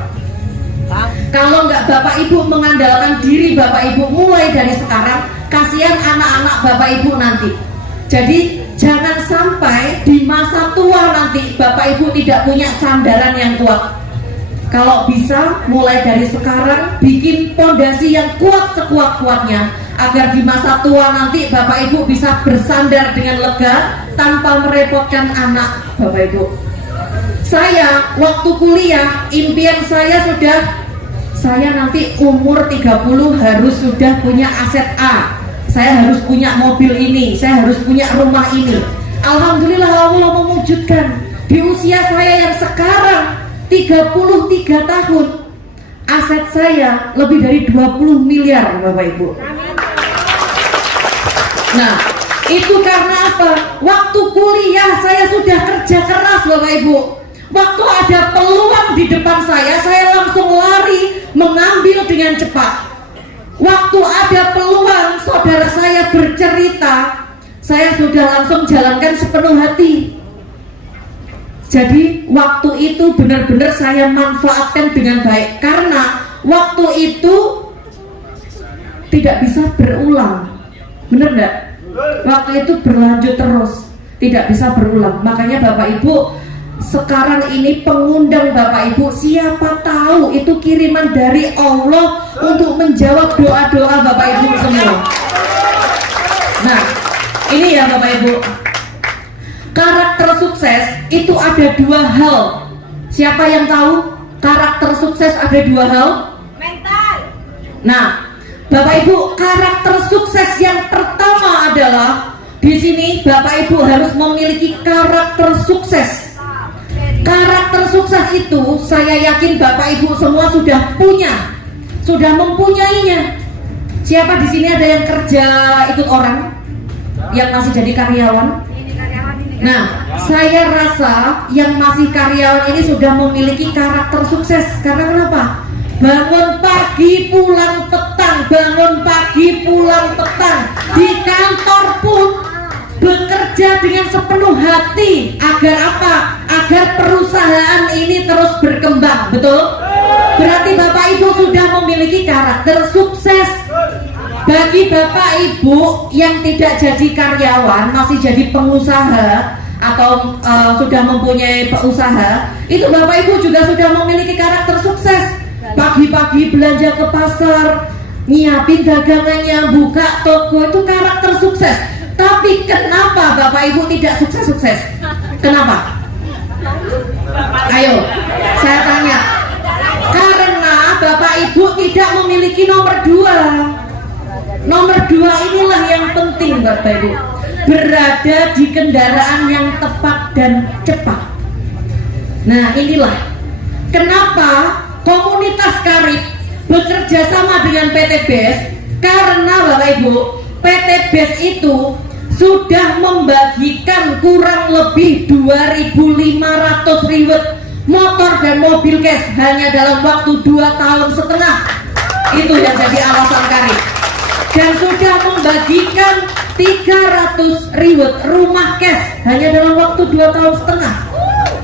Kalau nggak Bapak Ibu mengandalkan diri Bapak Ibu mulai dari sekarang, kasihan anak-anak Bapak Ibu nanti. Jadi jangan sampai di masa tua nanti Bapak Ibu tidak punya sandaran yang kuat. Kalau bisa mulai dari sekarang bikin pondasi yang kuat sekuat-kuatnya, agar di masa tua nanti Bapak Ibu bisa bersandar dengan lega tanpa merepotkan anak Bapak Ibu. Saya waktu kuliah, impian saya nanti umur 30 harus sudah punya aset A, saya harus punya mobil ini, saya harus punya rumah ini. Alhamdulillah Allah mewujudkan. Di usia saya yang sekarang 33 tahun, aset saya lebih dari 20 miliar Bapak Ibu. Nah, itu karena apa? Waktu kuliah saya sudah kerja keras Bapak Ibu. Waktu ada peluang di depan saya langsung lari mengambil dengan cepat. Waktu ada peluang saudara saya bercerita, saya sudah langsung jalankan sepenuh hati. Jadi waktu itu benar-benar saya manfaatkan dengan baik, karena waktu itu tidak bisa berulang. Benar enggak? Waktu itu berlanjut terus, tidak bisa berulang. Makanya Bapak Ibu, sekarang ini pengundang Bapak Ibu, siapa tahu itu kiriman dari Allah untuk menjawab doa-doa Bapak Ibu semua. Nah, ini ya Bapak Ibu, karakter sukses itu ada 2 hal. Siapa yang tahu karakter sukses ada 2 hal? Mental. Nah, Bapak Ibu, karakter sukses yang pertama adalah di sini Bapak Ibu harus memiliki karakter sukses. Karakter sukses itu saya yakin Bapak Ibu semua sudah mempunyainya. Siapa di sini ada yang kerja ikut orang, yang masih jadi karyawan? Nah, saya rasa yang masih karyawan ini sudah memiliki karakter sukses. Karena kenapa? Bangun pagi pulang petang, bangun pagi pulang petang. Di kantor pun bekerja dengan sepenuh hati. Agar apa? Agar perusahaan ini terus berkembang. Betul? Berarti Bapak Ibu sudah memiliki karakter sukses. Bagi Bapak Ibu yang tidak jadi karyawan, masih jadi pengusaha atau sudah mempunyai usaha, itu Bapak Ibu juga sudah memiliki karakter sukses. Pagi-pagi belanja ke pasar, nyiapin dagangannya, buka toko, itu karakter sukses. Tapi kenapa Bapak Ibu tidak sukses-sukses? Kenapa? Ayo, saya tanya. Karena Bapak Ibu tidak memiliki nomor 2. Nomor 2 inilah yang penting Bapak Ibu, berada di kendaraan yang tepat dan cepat. Nah, inilah kenapa komunitas Karib bekerja sama dengan PT BES, karena Bapak Ibu, PT BES itu sudah membagikan kurang lebih 2.500 riwet motor dan mobil cash hanya dalam waktu 2,5 tahun. Itu yang jadi alasan Karib. Dan sudah membagikan 300 riwet rumah cash hanya dalam waktu 2,5 tahun.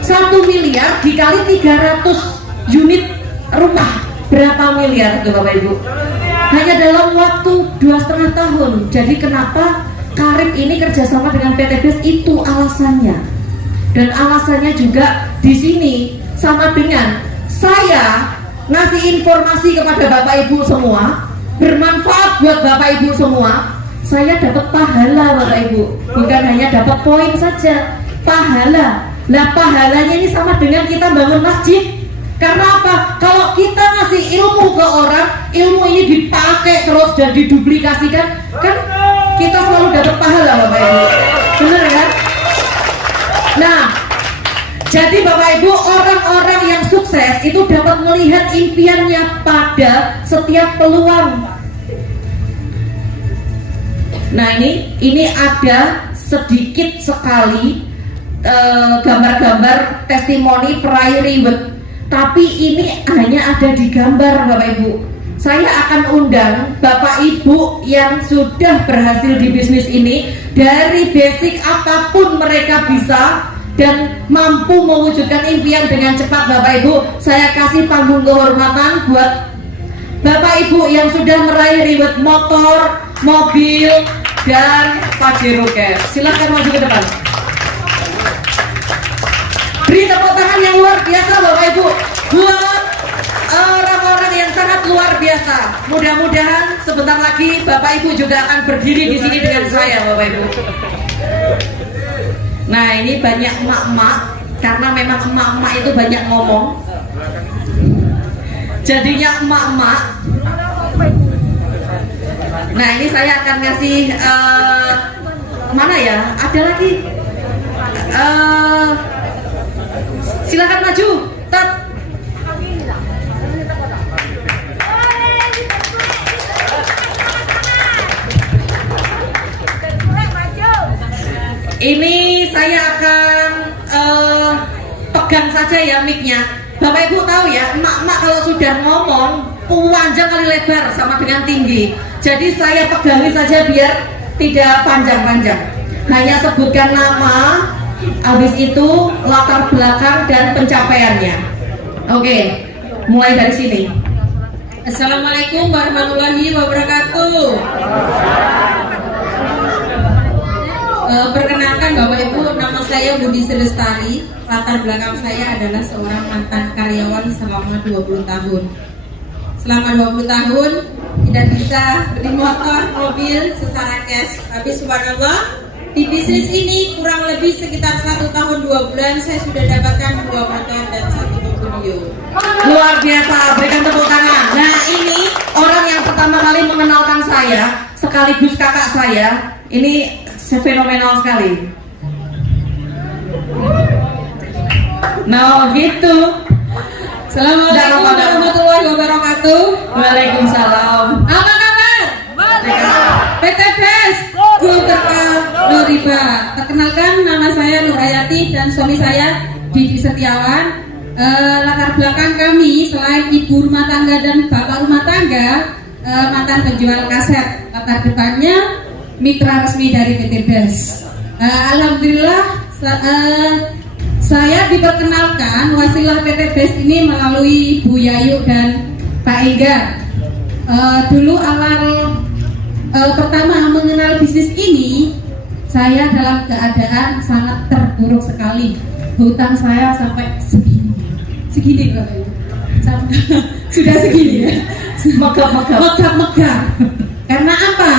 1 miliar dikali 300 unit rumah, berapa miliar itu Bapak Ibu? Hanya dalam waktu 2,5 tahun. Jadi kenapa Karib ini kerjasama dengan PT BES, itu alasannya. Dan alasannya juga di sini sama dengan saya ngasih informasi kepada Bapak Ibu semua, bermanfaat buat Bapak Ibu semua. Saya dapat pahala Bapak Ibu, bukan hanya dapat poin saja, pahala. Nah, pahalanya ini sama dengan kita bangun masjid. Karena apa? Kalau kita ngasih ilmu ke orang, ilmu ini dipakai terus dan diduplikasikan, kan kita selalu dapat pahala Bapak Ibu. Benar ya? Nah, jadi Bapak Ibu, orang-orang yang sukses itu dapat melihat impiannya pada setiap peluang. Nah ini ada sedikit sekali gambar-gambar testimoni peraih reward, tapi ini hanya ada di gambar Bapak Ibu. Saya akan undang Bapak Ibu yang sudah berhasil di bisnis ini, dari basic apapun mereka bisa dan mampu mewujudkan impian dengan cepat. Bapak Ibu, saya kasih panggung kehormatan buat Bapak Ibu yang sudah meraih reward motor, mobil, dan Pajero Cash. Silakan maju ke depan. Beri tepuk tangan yang luar biasa Bapak Ibu buat orang-orang yang sangat luar biasa. Mudah-mudahan sebentar lagi Bapak Ibu juga akan berdiri di sini dengan saya Bapak Ibu. Nah ini banyak emak-emak, karena memang emak-emak itu banyak ngomong, jadinya emak-emak. Nah ini saya akan ngasih mana ya? Ada lagi. Silakan maju. Tet. Ini saya akan pegang saja ya mic-nya. Bapak Ibu tahu ya, emak-emak kalau sudah ngomong panjang kali lebar sama dengan tinggi. Jadi saya pegangi saja biar tidak panjang-panjang. Hanya sebutkan nama, habis itu latar belakang dan pencapaiannya. Oke, mulai dari sini. Assalamualaikum warahmatullahi wabarakatuh. Perkenalkan Bapak Ibu, nama saya Budi Selestari. Latar belakang saya adalah seorang mantan karyawan selama 20 tahun. Selama 20 tahun tidak bisa beli motor, mobil secara cash. Tapi subhanallah, di bisnis ini kurang lebih sekitar 1 tahun 2 bulan saya sudah dapatkan 2 motor dan 1 mobil. Luar biasa, berikan tepuk tangan. Nah ini orang yang pertama kali mengenalkan saya, sekaligus kakak saya. Ini fenomenal sekali. Nah gitu. Assalamualaikum warahmatullahi wabarakatuh. Waalaikumsalam. Apa kabar? PT Best Guru Berkah Nuriba. Perkenalkan, nama saya Nurhayati dan suami saya Didi Setiawan. Latar belakang kami selain ibu rumah tangga dan bapak rumah tangga, mantan penjual kaset. Latar depannya mitra resmi dari PT Best. Alhamdulillah saya diperkenalkan wasilah PT Best ini melalui Bu Yayu dan Pak Ega. Dulu awal pertama mengenal bisnis ini, saya dalam keadaan sangat terpuruk sekali. Hutang saya sampai segini Bapak Ibu. Sudah segini ya. Megah. Karena apa?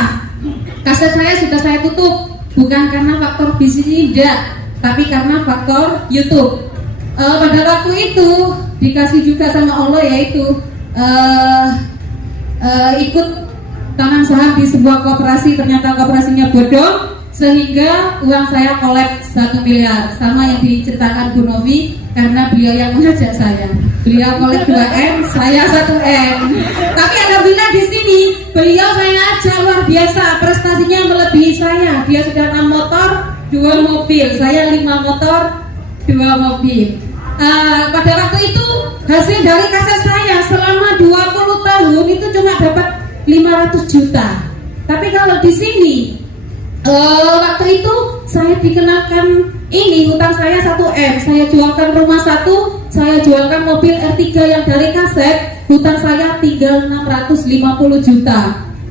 Kaset saya sudah saya tutup, bukan karena faktor bisnis ini tidak, tapi karena faktor YouTube. Pada waktu itu dikasih juga sama Allah, yaitu ikut tanam saham di sebuah koperasi. Ternyata koperasinya bodong, sehingga uang saya kolek 1 miliar, sama yang diceritakan Bu Novi, karena beliau yang mengajak saya. Beliau kolek 2M, saya 1M. Tapi alhamdulillah di sini beliau saya ajak luar biasa, prestasinya melebihi saya. Dia sudah 6 motor, 2 mobil, saya 5 motor, 2 mobil. Pada waktu itu hasil dari kaset saya selama 20 tahun itu cuma dapat 500 juta. Tapi kalau di sini waktu itu saya dikenalkan ini hutang saya 1M, saya jualkan rumah 1, saya jualkan mobil R3 yang dari kaset, hutang saya tinggal 650 juta.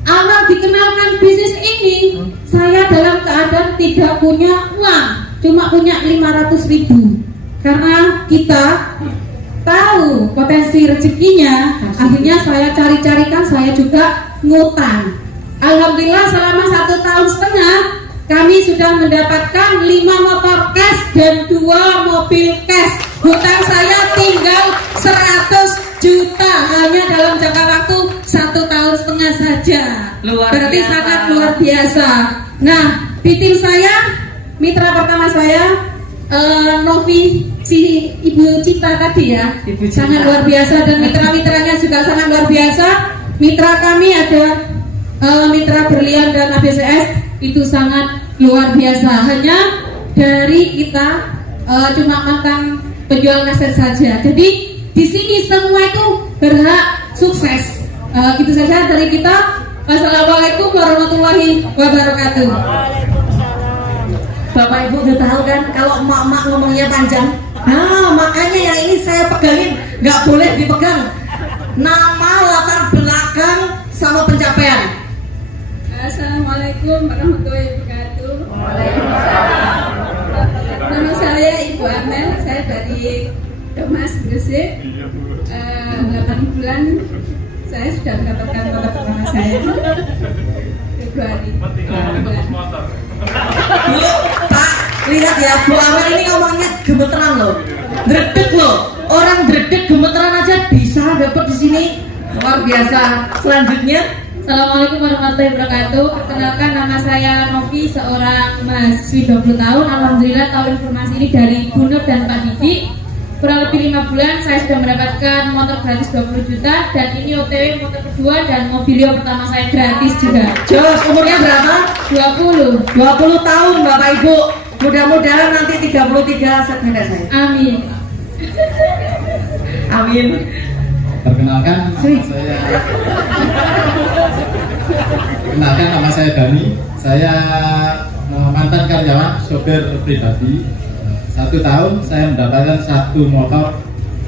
Awal dikenalkan bisnis ini, saya dalam keadaan tidak punya uang, cuma punya 500 ribu. Karena kita tahu potensi rezekinya, akhirnya saya cari-carikan, saya juga ngutang. Alhamdulillah selama 1,5 tahun kami sudah mendapatkan 5 motor cash dan 2 mobil cash. Hutang saya tinggal 100 juta hanya dalam jangka waktu 1,5 tahun saja. Berarti biasa. Sangat luar biasa. Nah, di tim saya, mitra pertama saya Novi, si Ibu Cita tadi ya, sangat luar biasa, dan mitra-mitranya juga sangat luar biasa. Mitra kami ada Mitra Berlian dan ABCS, itu sangat luar biasa. Hanya dari kita cuma mantan penjual kaset saja. Jadi di sini semua itu berhak sukses. Gitu saja dari kita. Wassalamualaikum warahmatullahi wabarakatuh. Bapak Ibu udah tahu kan kalau emak-emak ngomongnya panjang. Nah, makanya yang ini saya pegangin, nggak boleh dipegang. Nama, latar belakang, sama pencapaian. Assalamualaikum warahmatullahi wabarakatuh. Nama saya Ibu Amel, saya dari Domas Gresik. 8 bulan saya sudah mendapatkan motor pertama saya Februari. Bu, Pak, lihat ya, Bu Amel ini ngomongnya gemeteran loh, dredeg loh. Orang dredeg gemeteran aja bisa dapat di sini, luar biasa. Selanjutnya, Assalamualaikum warahmatullahi wabarakatuh. Perkenalkan, nama saya Novi, seorang mahasiswi 20 tahun. Alhamdulillah tahu informasi ini dari Bu Nur dan Pak Didi. Kurang lebih 5 bulan saya sudah mendapatkan motor gratis 20 juta, dan ini OTW motor kedua dan mobilio pertama saya gratis juga. Jos, umurnya berapa? 20. 20 tahun Bapak Ibu. Mudah-mudahan nanti 33 segmen saya. Amin. Amin. Perkenalkan nama saya Dani. Saya mantan karyawan sopir pribadi. 1 tahun saya mendapatkan 1 motor,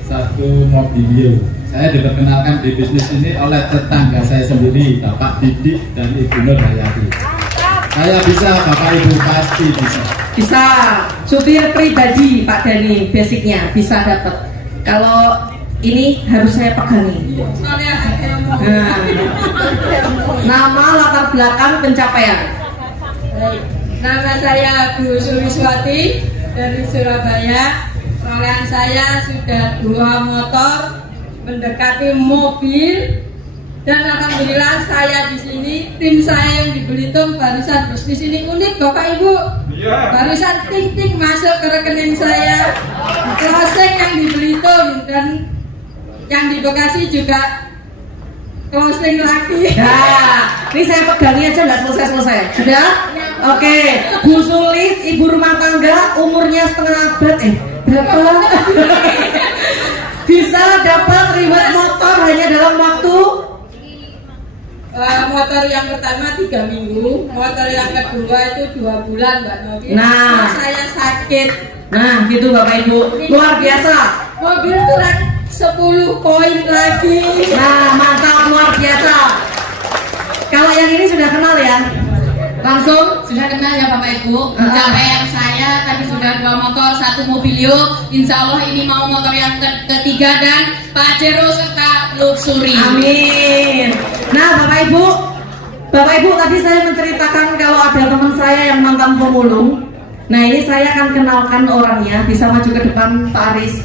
1 mobilio. Saya diperkenalkan di bisnis ini oleh tetangga saya sendiri, Bapak Didik dan Ibu Nur Hayati. Saya bisa, Bapak Ibu pasti bisa. Bisa, supir pribadi Pak Dani, basicnya bisa dapat. Kalau ini harus saya pegangi. Nah, nama, latar belakang, pencapaian. Nama saya Bu Suliswati dari Surabaya. Perolehan saya sudah 2 motor, mendekati mobil, dan alhamdulillah saya di sini. Tim saya yang di Belitung barusan bisnis ini unik, Bapak Ibu. Barusan ting-ting masuk ke rekening saya. Closing yang di Belitung dan yang di Bekasi juga closing lagi. Nah, ini saya pegangi aja nggak selesai-selesai. Sudah? Oke, Bu Sulis, ibu rumah tangga, umurnya setengah abad. Berapa? Bisa dapat reward motor hanya dalam waktu motor yang pertama 3 minggu, motor yang kedua itu 2 bulan, Mbak Novi. Nah. Saya sakit. Nah, gitu Bapak Ibu. Luar biasa. Mobil kurang 10 poin lagi. Nah, mantap, luar biasa. Kalau yang ini sudah kenal ya? Langsung Sudah kenal ya Bapak Ibu. Pencapaian saya tadi sudah 2 motor, 1 mobilio. Insya Allah ini mau motor yang ketiga dan Pajero serta Luxury. amin. Nah, Bapak Ibu tadi saya menceritakan kalau ada teman saya yang mantan pemulung. Nah, ini saya akan kenalkan orangnya. Bisa maju ke depan Pak Aris.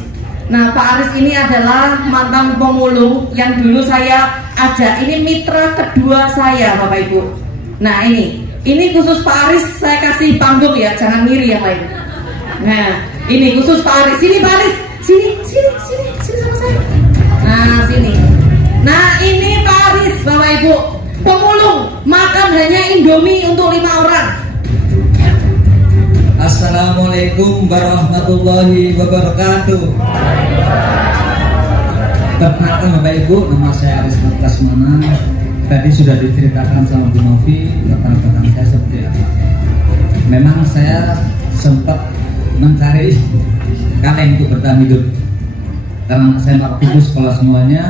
Nah, Pak Aris ini adalah mantan pemulung yang dulu saya ajak. Ini mitra kedua saya, Bapak Ibu. Nah, ini khusus Pak Aris, saya kasih panggung ya, jangan ngiri yang lain. Nah, ini khusus Pak Aris. Sini Pak Aris, sini sama saya. Nah, sini. Nah, ini Pak Aris, Bapak Ibu, pemulung, makan hanya Indomie untuk 5 orang. Assalamualaikum warahmatullahi wabarakatuh. Perkenalkan Bapak Ibu, nama saya Aris Prasmana. Tadi sudah diceritakan sama Bu Novi latar belakang saya seperti apa. Memang saya sempat mencari kaleng untuk bertahan hidup karena saya waktu sekolah semuanya,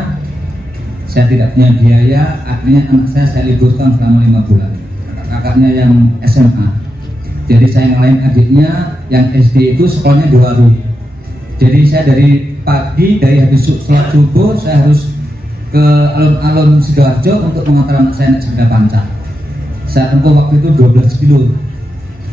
saya tidak punya biaya. Akhirnya anak saya liburkan selama 5 bulan. Kakaknya yang SMA, jadi saya ngalahin adiknya yang SD itu sekolahnya di warung. Jadi saya dari pagi, dari habis sholat subuh saya harus ke alun-alun Sidoarjo untuk mengantar anak saya naik sepeda panca. Saya tempuh waktu itu 12 kilo.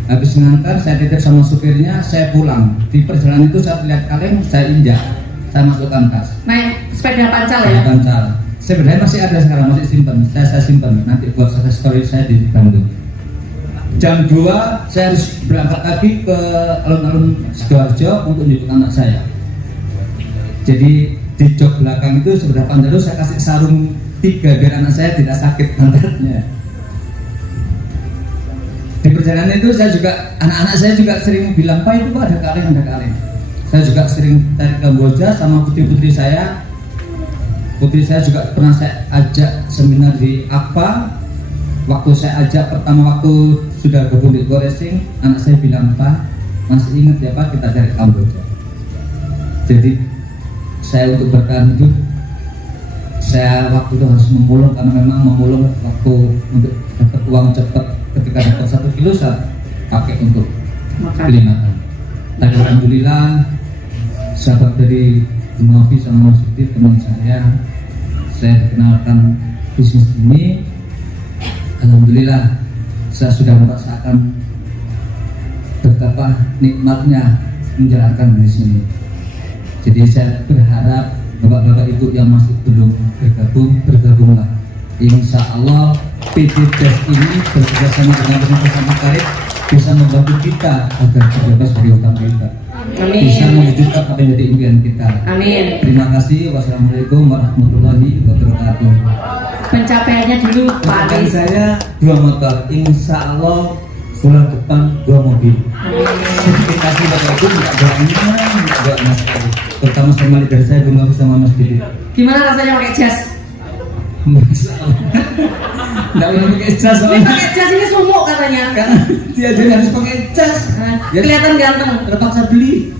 Habis mengantar, saya titip sama supirnya, saya pulang. Di perjalanan itu saya lihat kaleng, saya injak, saya masukkan tas. Naik sepeda pancal ya? Sepeda pancal. Sebenarnya masih ada sekarang, masih simpan. Saya simpan. Nanti buat sukses story saya di Bandung. Jam 2 saya harus berangkat lagi ke alun-alun Sidoarjo untuk menjemput anak saya. Jadi di jok belakang itu sebelah pantai saya kasih sarung 3 biar anak saya tidak sakit pantatnya. perjalanan itu saya juga, anak-anak saya juga sering bilang, Pak itu Pak ada kaleng. Saya juga sering tarik Kamboja sama putri-putri saya. Putri saya juga pernah saya ajak seminar di APA. Waktu saya ajak pertama waktu sudah gabung di Go Racing, anak saya bilang, Pak masih ingat ya Pak kita dari Kamboja. Jadi saya untuk bertahan hidup, saya waktu itu harus memulung, karena memang memulung waktu untuk dapat uang cepat. Ketika dapat 1 kilo saya pakai untuk beli makan. Dan alhamdulillah sahabat dari Novi sama Mas Yudi, teman saya dikenalkan bisnis ini. Alhamdulillah saya sudah merasakan betapa nikmatnya menjalankan bisnis ini. Jadi saya berharap bapak-bapak ibu yang masih belum bergabunglah. Insya Allah PT Des ini bekerjasama dengan bersama karib bisa membantu kita agar terbebas dari utang kita. Amin. Bisa mewujudkan apa yang menjadi impian kita. Amin. Terima kasih. Wassalamualaikum warahmatullahi wabarakatuh. Pencapaiannya dulu Pak Akan Aris. saya 2 motor, insya Allah bulan depan 2 mobil. Terima kasih Bapak Ibu, enggak Mas, terutama sama dari saya belum sama Mas Didi. Gimana rasanya pakai jas? Nggak boleh pakai jas Ini soalnya. pakai jas ini sumuk katanya. Karena dia jadi harus pakai jas. Ya, Kelihatan ganteng. terpaksa beli.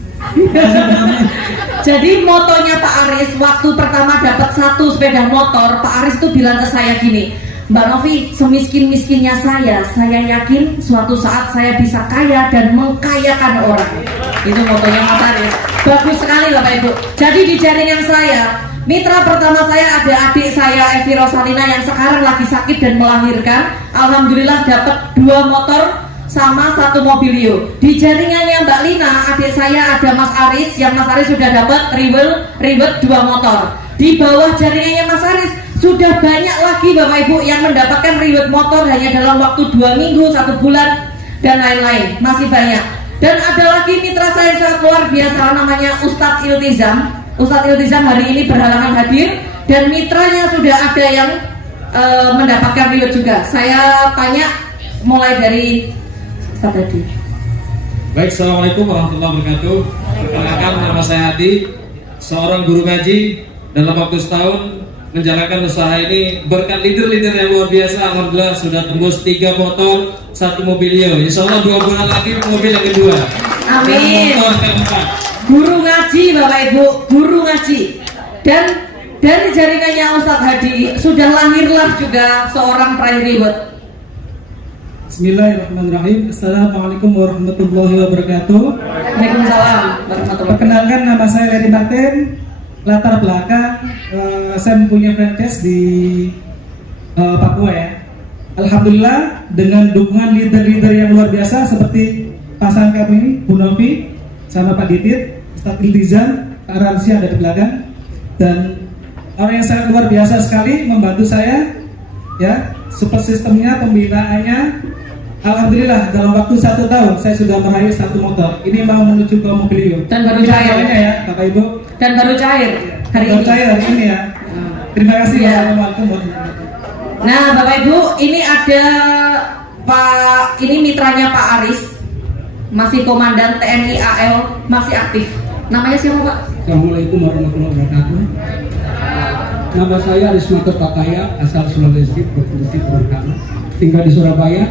Jadi motonya Pak Aris waktu pertama dapat 1 sepeda motor, Pak Aris tuh bilang ke saya gini, Mbak Novi, semiskin-miskinnya saya yakin suatu saat saya bisa kaya dan mengkayakan orang. Itu motonya Mas Aris. Bagus sekali Bapak Ibu. Jadi di jaringan saya, mitra pertama saya ada adik saya Evi Rosalina yang sekarang lagi sakit dan melahirkan. Alhamdulillah dapat 2 motor sama 1 mobilio. Di jaringannya Mbak Lina, adik saya ada Mas Aris, yang Mas Aris sudah dapat ribet 2 motor. Di bawah jaringannya Mas Aris sudah banyak lagi Bapak Ibu yang mendapatkan ribet motor hanya dalam waktu 2 minggu, 1 bulan dan lain-lain. Masih banyak. Dan ada lagi mitra saya yang sangat luar biasa, namanya Ustadz Iltizam. Ustadz Iltizam hari ini berhalangan hadir dan mitranya sudah ada yang mendapatkan ribet juga. Saya tanya mulai dari Ustadz Hadi. Baik, assalamualaikum warahmatullahi wabarakatuh. Perkenalkan, nama saya Hadi, seorang guru ngaji. Dalam waktu setahun menjalankan usaha ini berkat leader-leader yang luar biasa. Alhamdulillah sudah tembus 3 motor, 1 mobilio. Insya Allah 2 bulan lagi mobil yang kedua. Amin. Dan motor keempat. Guru ngaji Bapak Ibu, guru ngaji. Dan dari jaringannya Ustadz Hadi sudah lahirlah juga seorang peraih ribet. Bismillahirrahmanirrahim. Assalamualaikum warahmatullahi wabarakatuh. Waalaikumsalam warahmatullahi. Perkenalkan, nama saya Larry Martin. Latar belakang saya mempunyai franchise di Papua ya. Alhamdulillah dengan dukungan leader-leader yang luar biasa seperti pasangan kami ini, Bu Novi sama Pak Didit, Ustadz Iltizam, Pak Ramsi ada di belakang, dan orang yang sangat luar biasa sekali membantu saya ya. Support sistemnya, pembinaannya, alhamdulillah dalam waktu 1 tahun saya sudah meraih 1 motor. Ini mau menuju ke mobilio. Dan baru cair ya Bapak Ibu. Dan baru cair hari Baru ini. cair hari ini ya. Terima kasih. Ya. Assalamualaikum warahmatullahi wabarakatuh. Nah Bapak Ibu, ini ada ini mitranya Pak Aris, masih komandan TNI AL, masih aktif. Namanya siapa Pak? Assalamualaikum warahmatullahi wabarakatuh. Nama saya Arismato Pakaya, asal Sulawesi, Provinsi Gorontalo, tinggal di Surabaya.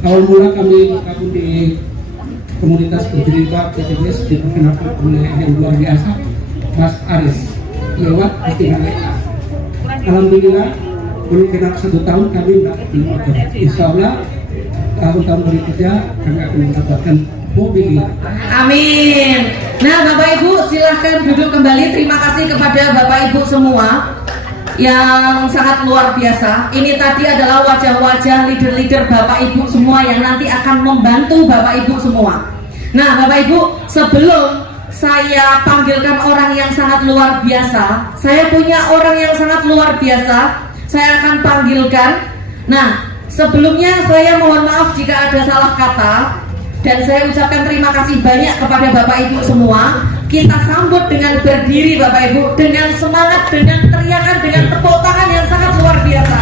Awal mula kami bergabung di komunitas bercerita PTBS diperkenalkan oleh yang luar biasa, Mas Aris, lewat postingan WA. Alhamdulillah, belum genap 1 tahun kami mendapatkan motor. Insya Allah tahun-tahun berikutnya kami akan mendapatkan mobil ini. Amin. Nah Bapak Ibu silahkan duduk kembali. Terima kasih kepada Bapak Ibu semua yang sangat luar biasa. Ini tadi adalah wajah-wajah leader-leader Bapak Ibu semua yang nanti akan membantu Bapak Ibu semua. Nah Bapak Ibu, sebelum saya panggilkan orang yang sangat luar biasa, saya punya orang yang sangat luar biasa, saya akan panggilkan. Nah sebelumnya saya mohon maaf jika ada salah kata, dan saya ucapkan terima kasih banyak kepada Bapak Ibu semua. Kita sambut dengan berdiri Bapak Ibu, dengan semangat, dengan teriakan, dengan tepuk tangan yang sangat luar biasa.